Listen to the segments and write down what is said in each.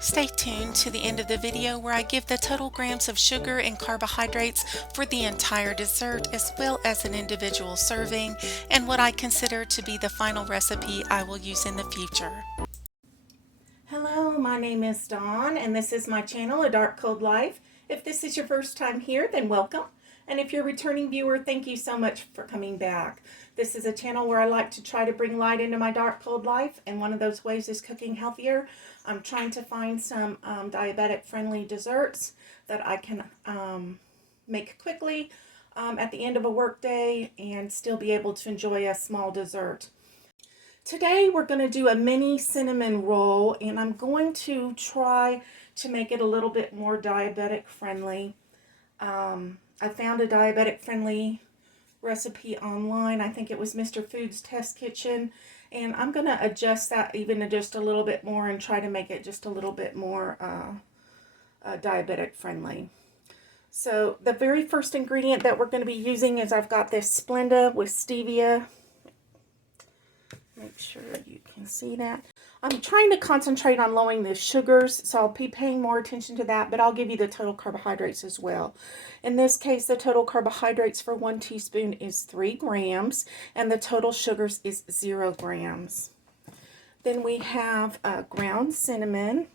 Stay tuned to the end of the video where I give the total grams of sugar and carbohydrates for the entire dessert as well as an individual serving and what I consider to be the final recipe I will use in the future. Hello, my name is Dawn and this is my channel, A Dark Cold Life. If this is your first time here, then welcome. And if you're a returning viewer, thank you so much for coming back. This is a channel where I like to try to bring light into my dark, cold life, and one of those ways is cooking healthier. I'm trying to find some diabetic-friendly desserts that I can make quickly at the end of a work day and still be able to enjoy a small dessert. Today we're going to do a mini cinnamon roll, and I'm going to try to make it a little bit more diabetic friendly. I found a diabetic friendly recipe online. I think it was Mr. Food's Test Kitchen, and I'm going to adjust that even just a little bit more and try to make it just a little bit more diabetic friendly. So the very first ingredient that we're going to be using is I've got this Splenda with stevia. Make sure you can see that. I'm trying to concentrate on lowering the sugars, so I'll be paying more attention to that, but I'll give you the total carbohydrates as well. In this case, the total carbohydrates for 1 teaspoon is 3 grams, and the total sugars is 0 grams. Then we have ground cinnamon,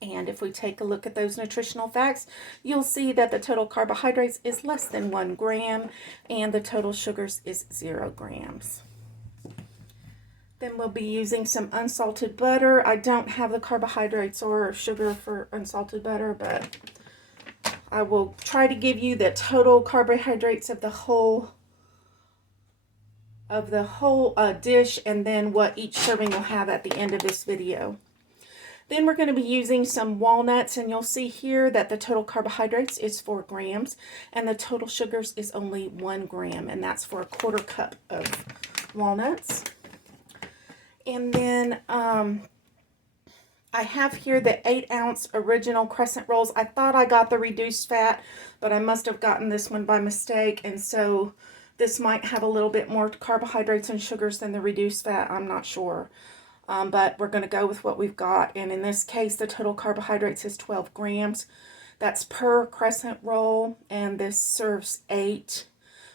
and if we take a look at those nutritional facts, you'll see that the total carbohydrates is less than 1 gram, and the total sugars is 0 grams. Then we'll be using some unsalted butter. I don't have the carbohydrates or sugar for unsalted butter, but I will try to give you the total carbohydrates of the whole dish, and then what each serving will have at the end of this video. Then we're going to be using some walnuts, and you'll see here that the total carbohydrates is 4 grams, and the total sugars is only 1 gram, and that's for a 1/4 cup of walnuts. And then I have here the 8-ounce original crescent rolls. I thought I got the reduced fat, but I must have gotten this one by mistake, and so this might have a little bit more carbohydrates and sugars than the reduced fat. I'm not sure, but we're going to go with what we've got. And in this case, the total carbohydrates is 12 grams. That's per crescent roll, and this serves 8.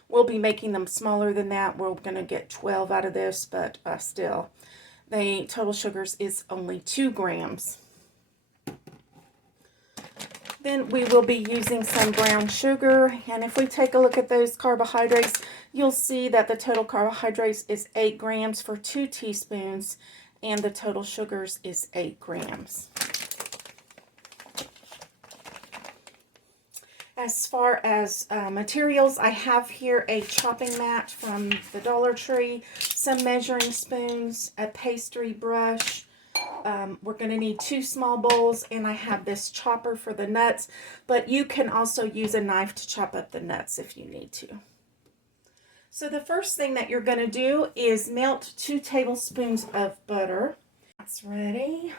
We'll be making them smaller than that. We're going to get 12 out of this, but still. The total sugars is only 2 grams. Then we will be using some brown sugar, and if we take a look at those carbohydrates, you'll see that the total carbohydrates is 8 grams for 2 teaspoons, and the total sugars is 8 grams. As far as materials, I have here a chopping mat from the Dollar Tree, some measuring spoons, a pastry brush. We're going to need 2 small bowls, and I have this chopper for the nuts, but you can also use a knife to chop up the nuts if you need to. So the first thing that you're going to do is melt 2 tablespoons of butter. That's ready.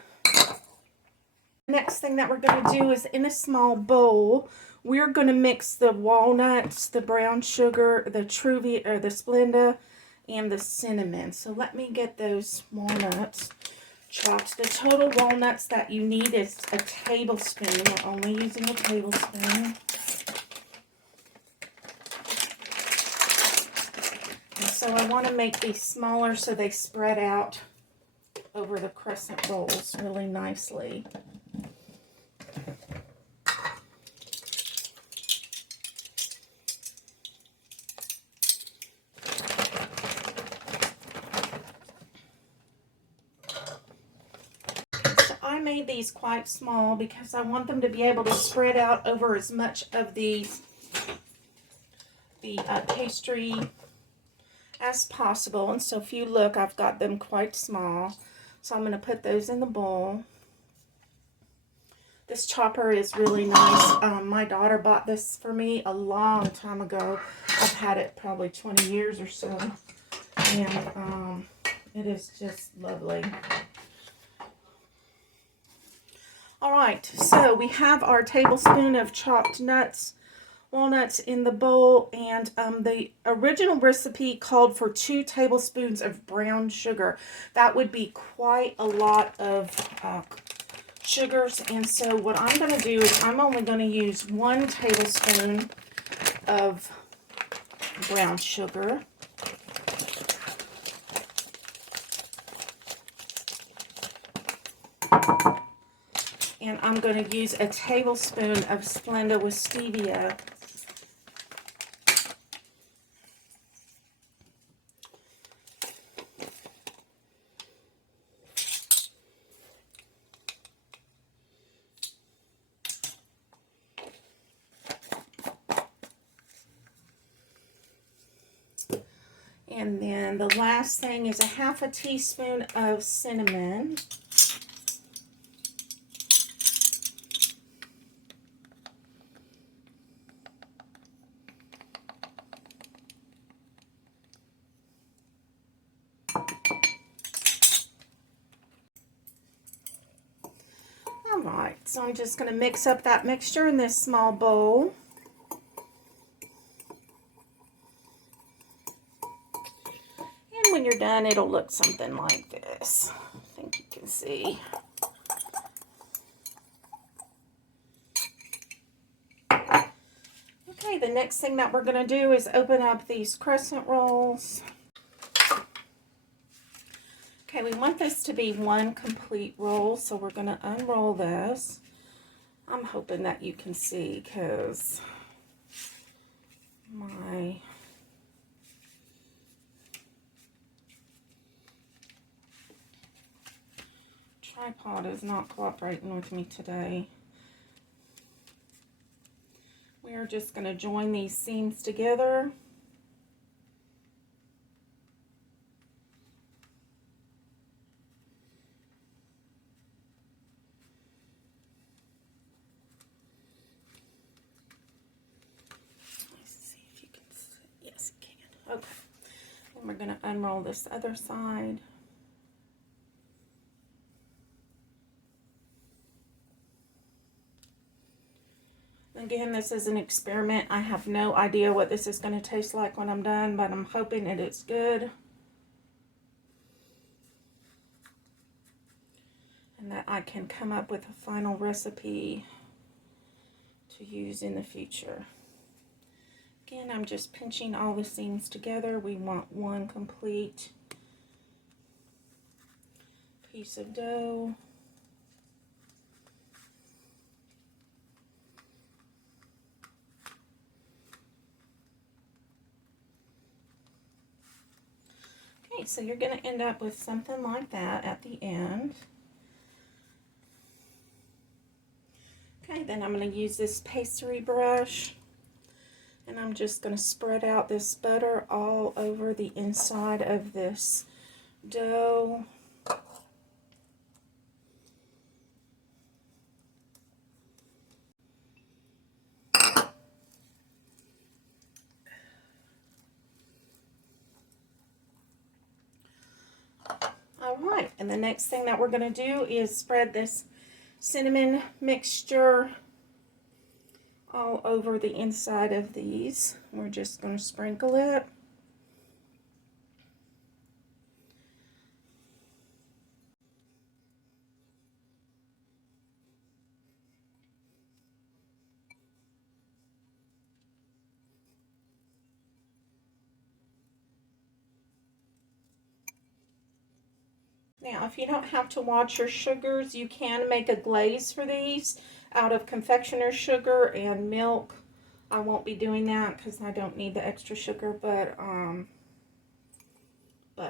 Next thing that we're going to do is in a small bowl, we're going to mix the walnuts, the brown sugar, the Truvia or the Splenda, and the cinnamon. So let me get those walnuts chopped. The total walnuts that you need is a tablespoon. We're only using a tablespoon. And so I want to make these smaller so they spread out over the crescent rolls really nicely. I made these quite small because I want them to be able to spread out over as much of the pastry as possible. And so if you look, I've got them quite small. So I'm going to put those in the bowl. This chopper is really nice. My daughter bought this for me a long time ago. I've had it probably 20 years or so. And it is just lovely. All right, so we have our tablespoon of chopped walnuts in the bowl, and the original recipe called for 2 tablespoons of brown sugar. That would be quite a lot of sugars, and so what I'm going to do is I'm only going to use 1 tablespoon of brown sugar. And I'm going to use a tablespoon of Splenda with stevia. And then the last thing is a 1/2 teaspoon of cinnamon. Alright, so I'm just going to mix up that mixture in this small bowl. And when you're done, it'll look something like this. I think you can see. Okay, the next thing that we're going to do is open up these crescent rolls. Okay, we want this to be 1 complete roll, so we're going to unroll this. I'm hoping that you can see because my tripod is not cooperating with me today. We are just going to join these seams together. Let's see if you can see. Yes, you can. Okay. And we're going to unroll this other side. Again, this is an experiment. I have no idea what this is going to taste like when I'm done, but I'm hoping that it's good. And that I can come up with a final recipe to use in the future. Again, I'm just pinching all the seams together. We want 1 complete piece of dough. Okay, so you're going to end up with something like that at the end. Okay, then I'm going to use this pastry brush, and I'm just going to spread out this butter all over the inside of this dough. Alright, and the next thing that we're going to do is spread this cinnamon mixture all over the inside of these. We're just going to sprinkle it. Now, if you don't have to watch your sugars, you can make a glaze for these out of confectioner's sugar and milk. I won't be doing that because I don't need the extra sugar, but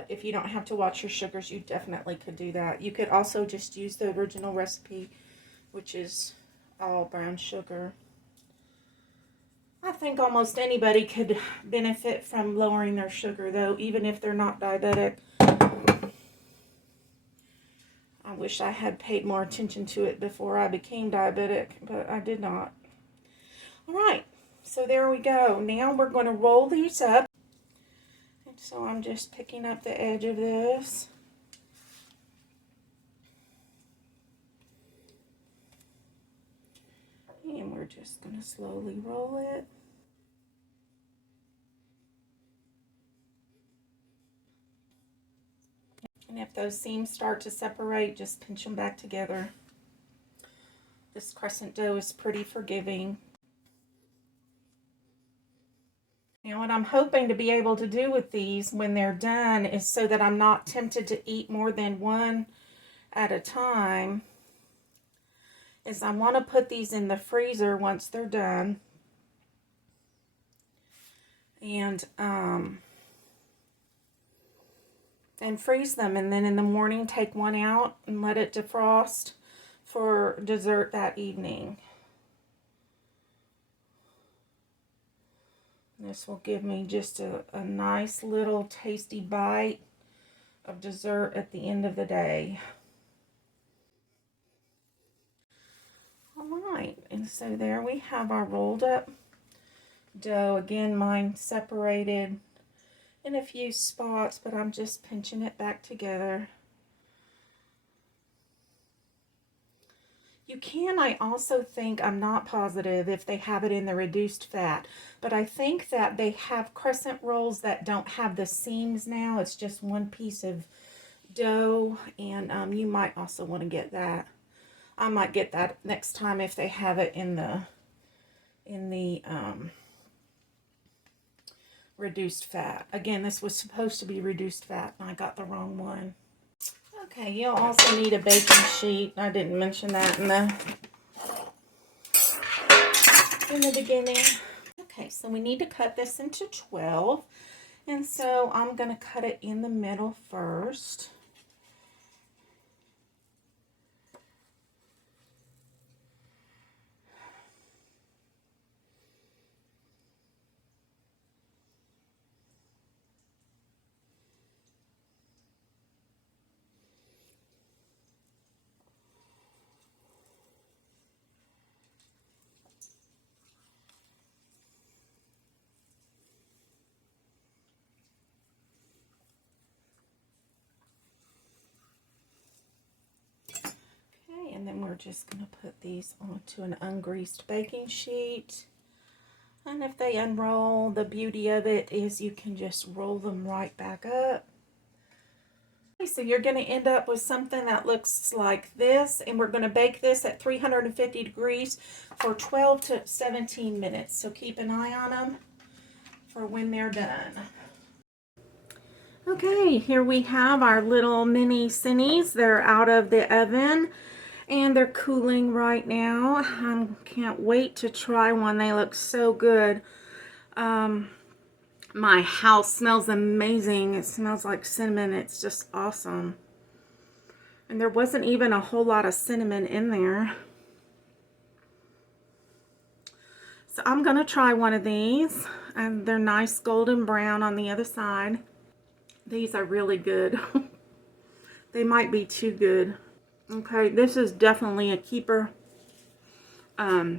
if you don't have to watch your sugars, you definitely could do that. You could also just use the original recipe, which is all brown sugar. I think almost anybody could benefit from lowering their sugar, though, even if they're not diabetic. I wish I had paid more attention to it before I became diabetic, but I did not. Alright, so there we go. Now we're going to roll these up. And so I'm just picking up the edge of this. And we're just going to slowly roll it. And if those seams start to separate, just pinch them back together. This crescent dough is pretty forgiving. And what I'm hoping to be able to do with these when they're done is so that I'm not tempted to eat more than one at a time, is I want to put these in the freezer once they're done. And freeze them, and then in the morning take one out and let it defrost for dessert that evening. This will give me just a nice little tasty bite of dessert at the end of the day. Alright, and so there we have our rolled up dough. Again, mine separated in a few spots, but I'm just pinching it back together. You can, I also think, I'm not positive if they have it in the reduced fat, but I think that they have crescent rolls that don't have the seams now. It's just one piece of dough, and you might also want to get that. I might get that next time if they have it in the reduced fat. Again, this was supposed to be reduced fat, and I got the wrong one. Okay, you'll also need a baking sheet. I didn't mention that in the beginning. Okay, so we need to cut this into 12. And so I'm going to cut it in the middle first. And then we're just going to put these onto an ungreased baking sheet. And if they unroll, the beauty of it is you can just roll them right back up. Okay, so you're going to end up with something that looks like this. And we're going to bake this at 350 degrees for 12 to 17 minutes. So keep an eye on them for when they're done. Okay, here we have our little mini cinnies. They're out of the oven. And they're cooling right now. I can't wait to try one. They look so good. My house smells amazing. It smells like cinnamon. It's just awesome. And there wasn't even a whole lot of cinnamon in there. So I'm going to try one of these. And they're nice golden brown on the other side. These are really good. They might be too good. Okay, this is definitely a keeper. As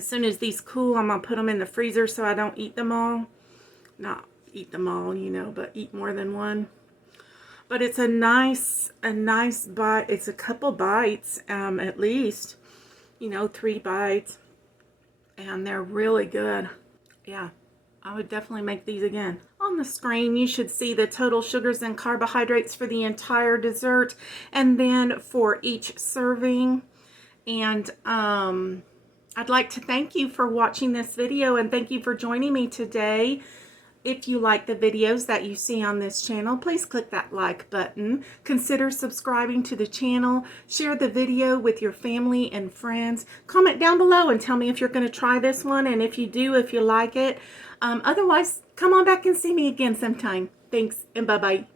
soon as these cool, I'm going to put them in the freezer so I don't eat them all. Not eat them all, you know, but eat more than one. But it's a nice bite. It's a couple bites, at least. You know, 3 bites. And they're really good. Yeah, I would definitely make these again. On the screen, you should see the total sugars and carbohydrates for the entire dessert, and then for each serving. And I'd like to thank you for watching this video, and thank you for joining me today. If you like the videos that you see on this channel, please click that like button. Consider subscribing to the channel. Share the video with your family and friends. Comment down below and tell me if you're going to try this one, and if you do, if you like it. Otherwise, come on back and see me again sometime. Thanks, and bye-bye.